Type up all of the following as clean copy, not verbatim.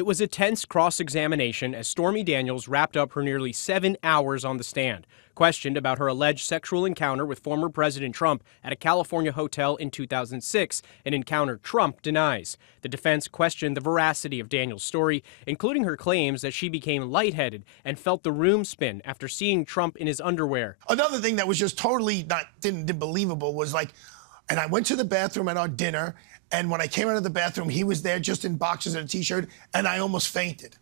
It was a tense cross-examination as Stormy Daniels wrapped up her nearly 7 hours on the stand, questioned about her alleged sexual encounter with former President Trump at a California hotel in 2006, an encounter Trump denies. The defense questioned the veracity of Daniels' story, including her claims that she became lightheaded and felt the room spin after seeing Trump in his underwear. Another thing that was just totally didn't believable was and I went to the bathroom at our dinner, and when I came out of the bathroom, he was there just in boxers and a t-shirt, and I almost fainted.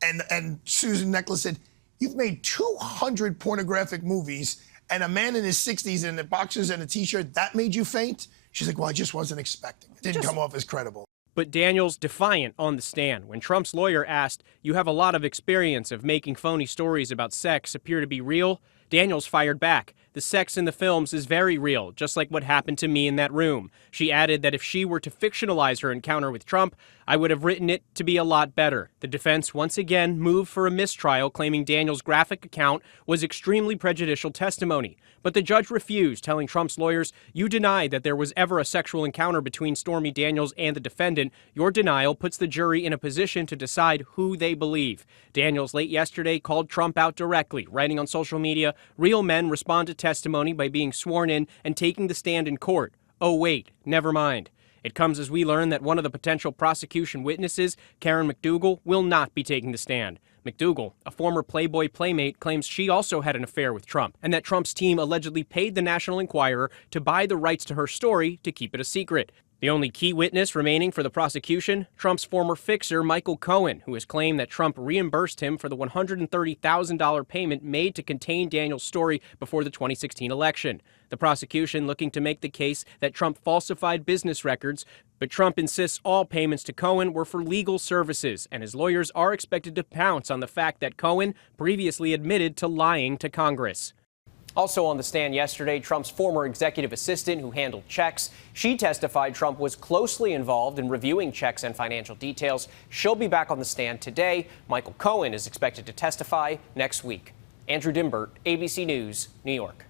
And Susan Nicholas said, "You've made 200 pornographic movies, and a man in his 60s in the boxers and a t-shirt, that made you faint?" She's like, "Well, I just wasn't expecting it. It didn't come off as credible." But Daniels defiant on the stand when Trump's lawyer asked, "You have a lot of experience of making phony stories about sex appear to be real?" Daniels fired back. "The sex in the films is very real, just like what happened to me in that room." She added that if she were to fictionalize her encounter with Trump, "I would have written it to be a lot better." The defense once again moved for a mistrial, claiming Daniels' graphic account was extremely prejudicial testimony. But the judge refused, telling Trump's lawyers, "You deny that there was ever a sexual encounter between Stormy Daniels and the defendant. Your denial puts the jury in a position to decide who they believe." Daniels late yesterday called Trump out directly, writing on social media, "Real men respond to testimony by being sworn in and taking the stand in court. Oh, wait, never mind." It comes as we learn that one of the potential prosecution witnesses, Karen McDougal, will not be taking the stand. McDougal, a former Playboy playmate, claims she also had an affair with Trump and that Trump's team allegedly paid the National Enquirer to buy the rights to her story to keep it a secret. The only key witness remaining for the prosecution, Trump's former fixer, Michael Cohen, who has claimed that Trump reimbursed him for the $130,000 payment made to contain Daniels' story before the 2016 election. The prosecution looking to make the case that Trump falsified business records, but Trump insists all payments to Cohen were for legal services, and his lawyers are expected to pounce on the fact that Cohen previously admitted to lying to Congress. Also on the stand yesterday, Trump's former executive assistant who handled checks. She testified Trump was closely involved in reviewing checks and financial details. She'll be back on the stand today. Michael Cohen is expected to testify next week. Andrew Dimbert, ABC News, New York.